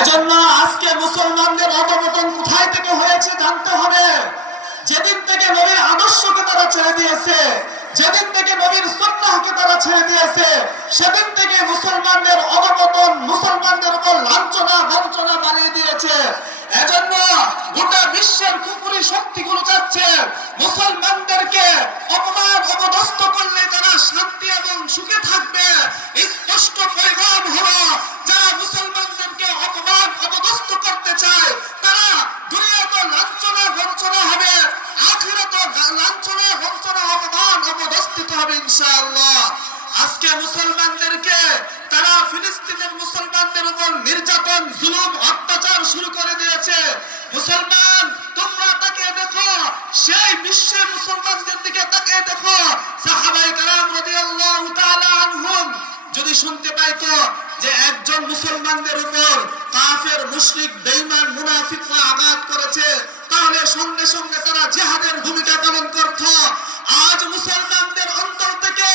এজন্য আজকে মুসলমানদের অবনতন কোথায় থেকে হয়েছে জানতে হবে। যেদিন থেকে নবীর আদর্শকে তারা ছেড়ে দিয়েছে, যেদিন থেকে নবীর সুন্নাহকে তারা ছেড়ে দিয়েছে, সেদিন থেকে মুসলমানদের অবনতন মুসলমানদের উপর লাঞ্ছনা, বঞ্চনা বাড়িয়ে দিয়েছে। এজন্য গোটা বিশ্বের কুপুরি শক্তিগুলো যাচ্ছে মুসলমানদেরকে অপমান, অপদস্থ করলে তারা শান্তি এবং সুখে থাকবে স্পষ্ট পয়গাম হলো যারা মুসলমানদেরকে অপমান অপদস্থ করতে চায় তারা দুনিয়াতে লাঞ্ছনা বঞ্চনা হবে আখিরাত লাঞ্ছনা বঞ্চনা অপমান অপদস্থিত হবে ইনশাআল্লাহ আজকে মুসলমানদেরকে, তারা ফিলিস্তিনের মুসলমানদের উপর নির্যাতন, জুলুম, অত্যাচার শুরু করে দিয়েছে। মুসলমান, তোমরা তাকে দেখো, সেই বিশ্বের মুসলমানদের দিকে তাকে দেখো। সাহাবাই কারাম রাদিয়াল্লাহু তাআলা আনহুম যদি শুনতে পাইতো যে একজন মুসলমানদের উপর কাফের, মুশরিক, বেঈমান মুনাফিকরা আঘাত করেছে তাহলে সঙ্গে সঙ্গে তারা জিহাদের ভূমিকা পালন করত আজ মুসলমানদের অন্তর থেকে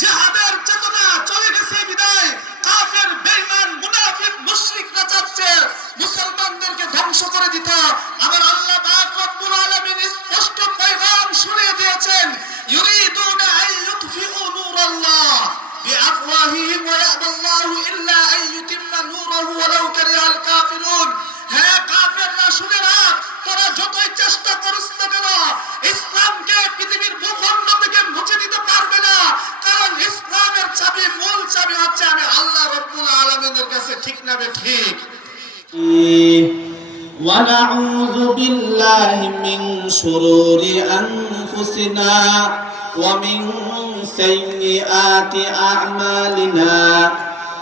জিহাদের চেতনা চলে গেছে বিদায় কাফের বেঈমান মুনাফিক মুশরিকরা চাচ্ছে মুসলমানদেরকে ধ্বংস করে দিত আমার আল্লাহ পাক রব্বুল আলামিন স্পষ্ট পয়গাম শুনিয়ে দিয়েছেন ইউরিদুনা আন ইউতফিউ নূরাল্লাহ বিআফওয়াহিহিম ওয়া ইয়াবা আল্লাহু ইল্লা আন ইউতিম্মা নূরাহু ওয়ালাউ কারিহাল কাফিরুন হ্যাঁ কাফেররা শুনে রাখ তোরা যতই চেষ্টা করিস না কেন ইসলামকে পৃথিবীর ভূখণ্ড থেকে মুছে দিতে পারবে না কারণ ইসলামের চাবি মূল চাবি হচ্ছে আমি আল্লাহ রব্বুল আলামিনের কাছে ঠিক না বে ঠিক ونعوذ بالله من شرور أنفسنا ومن سيئات أعمالنا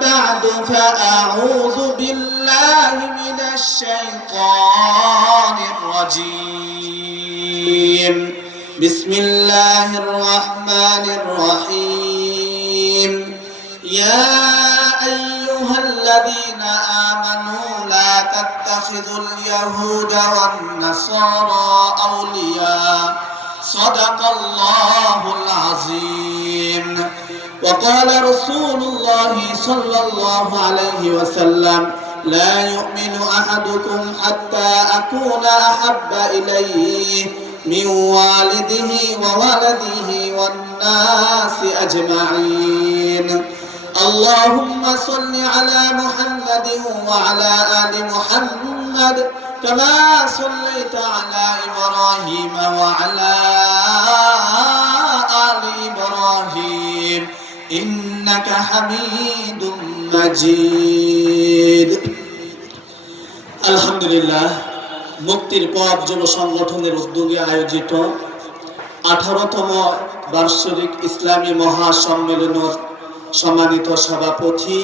بعد فأعوذ بالله من الشيطان الرجيم. بسم الله الرحمن الرحيم. يا أيها الذين آمنوا لا تتخذوا اليهود والنصارى أولياء. صدق الله العظيم. وقال رسول الله صلى الله عليه وسلم لا يؤمن أحدكم حتى أكون أحب إليه من والده وولده والناس أجمعين. اللهم صل على محمد وعلى آل محمد كما صليت على إبراهيم وعلى آل إبراهيم. إنك حميد مجيد الحمد لله মুক্তির পথ যুব সংগঠনের উদ্যোগে আয়োজিত আঠারোতম বার্ষিক ইসলামী মহাসম্মেলনের সম্মানিত সভাপতি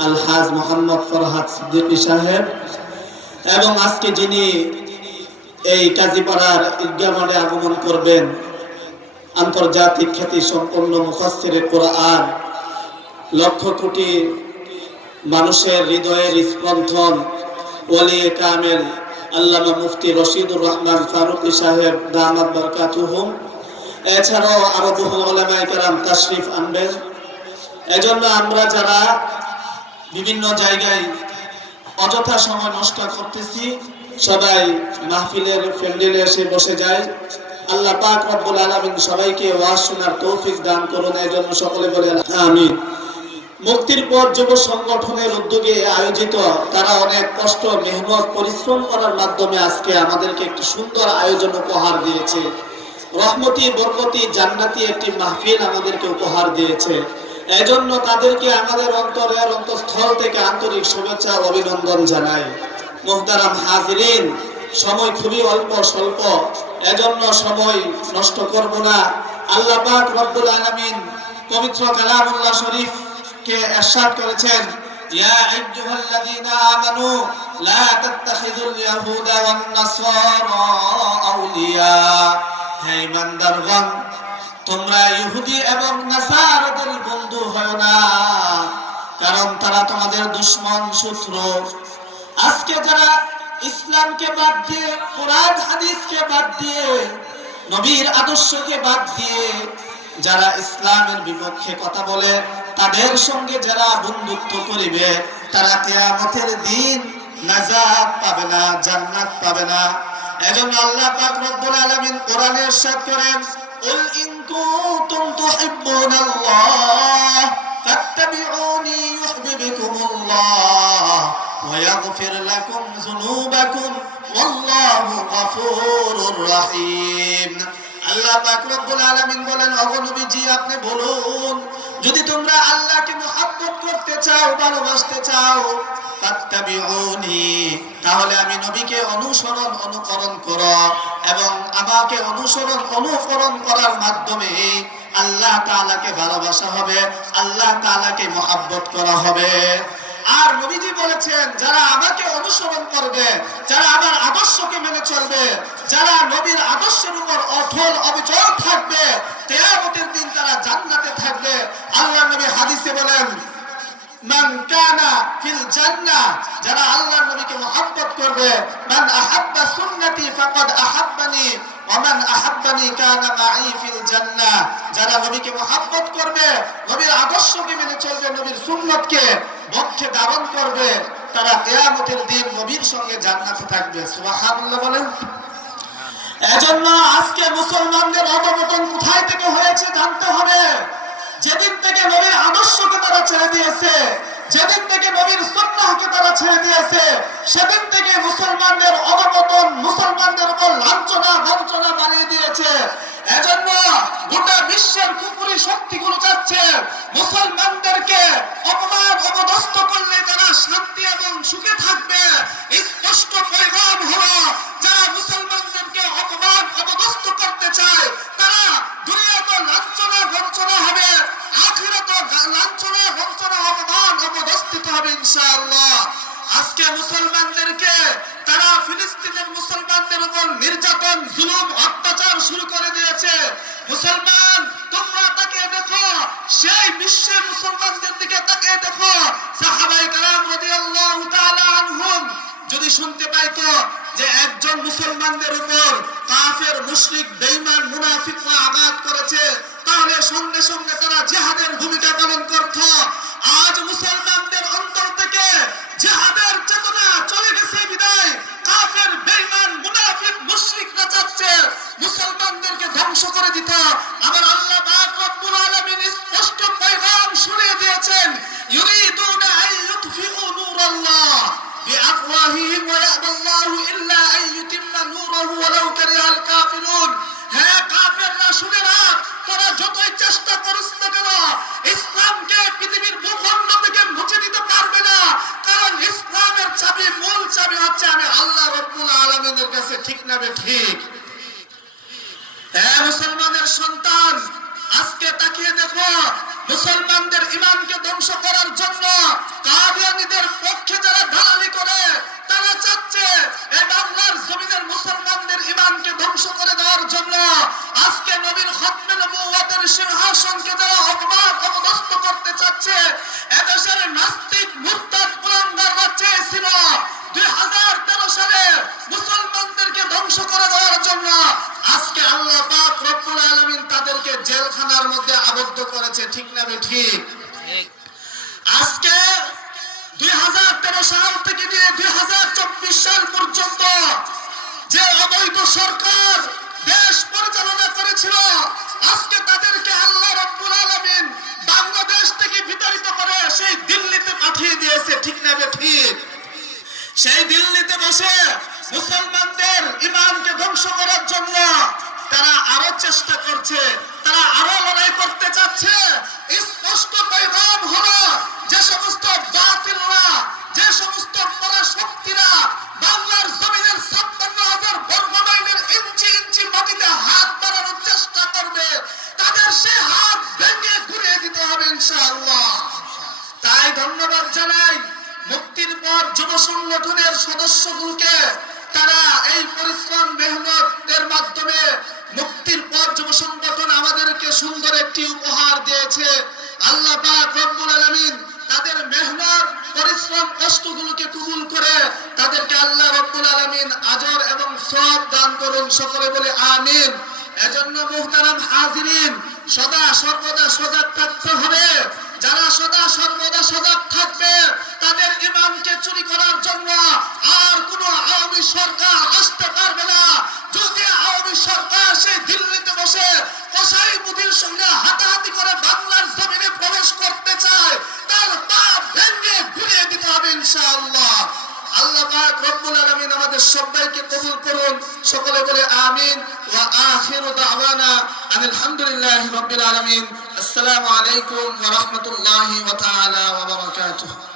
আলহাজ মোহাম্মদ ফরহাদ সিদ্দিকী সাহেব এবং আজকে যিনি এই কাজীপাড়ার ঈদগাহ মাঠে আগমন করবেন আন্তর্জাতিক খ্যাতি সম্পন্ন মুখাস্তির কোরআন, লক্ষ কোটি মানুষের হৃদয়ের স্পন্দন। ওলি কামেল, আল্লামা মুফতি রশিদুর রহমান ফারুকি সাহেব, দামাত বরকাতুহুম। এছাড়াও আরও বহু ওলামায়ে কেরাম তাশরিফ আনবেন। এজন্য আমরা যারা বিভিন্ন জায়গায় অযথা সময় নষ্ট করতেছি, সবাই মাহফিলের প্যান্ডেলে এসে বসে যায়। আল্লাহ পাক রব্বুল আলামিন সবাইকে ওয়াজ শোনার তৌফিক দান করুন এজন্য সকলে বলে আমিন। মুক্তির পর যুব সংগঠনের উদ্যোগে আয়োজিত তারা অনেক কষ্ট, মেহনত, পরিশ্রম করার মাধ্যমে আজকে আমাদেরকে একটি সুন্দর আয়োজন উপহার দিয়েছে। রহমতি, বরকতি, জান্নাতি একটি মাহফিল আমাদেরকে উপহার দিয়েছে। এজন্য তাদেরকে আমাদের অন্তরের অন্তঃস্থল থেকে আন্তরিক শুভেচ্ছা অভিনন্দন জানাই। মোহতারাম হাজরিন সময় খুবই অল্প, স্বল্প। এজন্য সময় নষ্ট করব না। আল্লাহ পাক রব্বুল আলামিন পবিত্র কালামুল্লাহ শরীফ কে এরশাদ করেছেন, ইয়া আইয়ুহাল্লাযীনা আমানু, লা তাত্তাখিযুল ইয়াহুদা ওয়ান নাসারা আউলিয়া। হে ঈমানদারগণ তোমরা ইহুদি এবং নাসারাদের বন্ধু হয় না, কারণ তারা তোমাদের দুশমন শত্রু। আজকে যারা ইসলামকে বাদ দিয়ে কোরআন হাদিসকে বাদ দিয়ে নবীর আদর্শকে বাদ দিয়ে যারা ইসলামের বিপক্ষে কথা বলে তাদের সঙ্গে যারা বন্ধুত্ব করিবে তারা কেয়ামতের দিন নাজাত পাবে না জান্নাত পাবে না এজন্য আল্লাহ পাক রব্বুল আলামিন কোরআনে ইরশাদ করেন قل إن كنتم تحبون الله فاتبعوني يحببكم الله ويغفر لكم ذنوبكم والله غفور رحيم আল্লাহ পাক রব্বুল আলামিন বলেন ওগো নবীজি আপনি বলুন যদি তোমরা আল্লাহকে মুহাব্বত করতে চাও ভালোবাসতে চাও ফাত্তাবিউনি তাহলে আমি নবীকে অনুসরণ অনুকরণ করো এবং আমাকে অনুসরণ অনুকরণ করার মাধ্যমে আল্লাহ তাআলাকে ভালোবাসা হবে আল্লাহ তাআলাকে মুহাব্বত করা হবে আর নবীজি বলেছেন, যারা আমাকে অনুসরণ করবে, যারা আমার আদর্শকে মেনে চলবে, যারা নবীর আদর্শের উপর অটল অবিচল থাকবে, কিয়ামতের দিন তারা জান্নাতে থাকবে। আল্লাহ নবী হাদিসে বলেন, মান কানা ফিল জান্নাহ যারা আল্লাহর নবীকে মুহাব্বত করবে, মান আহাব্বা সুন্নতি ফাকাদ আহাব্বানি ওয়া মান আহাব্বানি কানা মাই ফিল জান্নাহ যারা নবীকে মুহাব্বত করবে, নবীর আদর্শকে মেনে চলবে, নবীর সুন্নতকে। বক্ষে ধারণ করবে, তারা কিয়ামতের দিন নবীর সঙ্গে জান্নাতে থাকবে। সুবহানাল্লাহ বলেন। এজন্য আজকে মুসলমানদের অবগতন কোথায় থেকে হয়েছে জানতে হবে। যেদিন থেকে নবীর আদর্শকে তারা ছেড়ে দিয়েছে, যেদিন থেকে নবীর সুন্নাহকে তারা ছেড়ে দিয়েছে, সেদিন থেকে মুসলমানদের অবগতন, মুসলমানদের উপর লাঞ্ছনা, বঞ্চনা বাড়িয়ে দিয়েছে। এজন্য গোটা বিশ্বের কুপুরি শক্তিগুলো চাচ্ছে, মুসলমানদেরকে অপমান অপদস্থ করলে তারা শান্তি এবং সুখে থাকবে স্পষ্ট পরিণাম হলো যারা মুসলমানদেরকে অপমান অপদস্থ করতে চায় তারা দুনিয়াতে লাঞ্ছনা বঞ্চনা হবে আখিরাত লাঞ্ছনা বঞ্চনা অপমান অপদস্থিত হবে ইনশাআল্লাহ আজকে মুসলমানদেরকে তারা ফিলিস্তিনের মুসলমানদের উপর নির্যাতন, জুলুম, অত্যাচার শুরু করে দিয়েছে। মুসলমান, তোমরা তাকে দেখো, সেই বিশ্বের মুসলমানদের দিকে তাকে দেখো। সাহাবাই কালাম রাদিয়াল্লাহু তাআলা আনহুম যদি শুনতে পাইতো যে একজন মুসলমানদের উপর কাফের, মুশরিক, বেঈমান, মুনাফিকরা আঘাত করেছে, তাহলে সঙ্গে সঙ্গে তারা জিহাদের ভূমিকা পালন করত আজ মুসলমানদের অন্তর থেকে জিহাদের চেতনা চলে গেছে বিদায় কাফের বেঈমান মুনাফিক মুশরিকরা চাচ্ছে মুসলমানদেরকে ধ্বংস করে দিত আমার আল্লাহ পাক রব্বুল আলামিন স্পষ্ট পয়গাম শুনিয়ে দিয়েছেন ইউরিদুনা আন বিআফওয়াহিহিম ওয়া ইয়াবা আল্লাহু ইল্লা আন ইউতিম্মা নূরাহু ওয়ালাউ কারিহাল কাফিরুন। হ্যাঁ কাফেররা, শুনে রাখ তোরা যতই চেষ্টা করিস না কেন, ইসলামকে পৃথিবীর ভূখণ্ড থেকে মুছে দিতে পারবে না। কারণ ইসলামের চাবি, মূল চাবি হচ্ছে আমি আল্লাহ রব্বুল আলামিনের কাছে, ঠিক না ঠিক? হ্যাঁ মুসলমানের সন্তান, আজকে তাকিয়ে দেখো মুসলমানদের ইমানকে ধ্বংস করার জন্য কাদিয়ানীদের পক্ষে যারা দালালি করে, তারা চাচ্ছে এই বাংলার জমিনের মুসলমানদের ইমানকে ধ্বংস করে দেওয়ার জন্য আজকে নবীর খতমে নবুয়তের সিংহাসনকে যারা অপমান, অপদস্থ করতে চাচ্ছে, এদেশের নাস্তিক মুরতাদ কুলাঙ্গাররা চেয়েছিল দুই হাজার তেরো সালে মুসলমানদেরকে ধ্বংস করে দেওয়ার জন্য আজকে আল্লাহ পাক রব্বুল আলামিন তাদেরকে জেলখানার মধ্যে আবদ্ধ করেছে ঠিক না বে ঠিক? আজকে দুই হাজার তেরো সাল থেকে নিয়ে দুই হাজার চব্বিশ সাল পর্যন্ত যে অবৈধ সরকার দেশ পরিচালনা করেছিল আজকে তাদেরকে আল্লাহ রব্বুল আলামিন বাংলাদেশ থেকে বিতাড়িত করে সেই দিল্লিতে পাঠিয়ে দিয়েছে ঠিক না বে ঠিক? সেই দিল্লিতে বসে মুসলমানদের ইমানকে ধ্বংস করার জন্য তারা আরও চেষ্টা করছে, তারা আরও লড়াই করতে চাচ্ছে। স্পষ্ট পয়গাম হলো যে সমস্ত বাতিলরা যে সমস্ত পরাশক্তিরা বাংলার জমিনের ছাপ্পান্ন হাজার বর্গ মাইলের ইঞ্চি ইঞ্চি মাটিতে হাত বাড়ানোর চেষ্টা করবে, তাদের সে হাত ভেঙে ঘুরিয়ে দিতে হবে ইনশাআল্লাহ। তাই ধন্যবাদ জানাই মুক্তির পর যুব সংগঠনের সদস্যগুলোকে তারা এই পরিশ্রম মেহনতের মাধ্যমে মুক্তির পথ যুব সংগঠন আমাদেরকে সুন্দর একটি উপহার দিয়েছে। আল্লাহ পাক রব্বুল আলামিন তাদের মেহনত, পরিশ্রম, কষ্টগুলোকে কবুল করে তাদেরকে আল্লাহ রব্বুল আলামিন আজর এবং সব দান করুন সকলে বলে আমিন। এজন্য মুহতারাম হাজিরিন, সদা সর্বদা সজাগ থাকতে হবে। যারা সদা সর্বদা সজাগ থাকবে, তাদের ইমানকে চুরি করার জন্য আর কোন আওয়ামী সরকার আসতে পারবে না। যদি আওয়ামী সরকার সে দিল্লিতে বসে কসাই মুদির সঙ্গে হাতাহাতি করে বাংলার জমিনে প্রবেশ করতে চায়, তার পা ভেঙে ঘুরিয়ে দিতে হবে ইনশাআল্লাহ। আল্লাহ পাক রব্বুল আলামিন আমাদের সবাইকে কবুল করুন। সকলে বলে আমিন। ওয়া আখিরু দাওয়ানা আনিল হামদুলিল্লাহি রাব্বিল আলামিন। আসসালামু আলাইকুম ওয়া রাহমাতুল্লাহি ওয়া তাআলা ওয়া বারাকাতুহু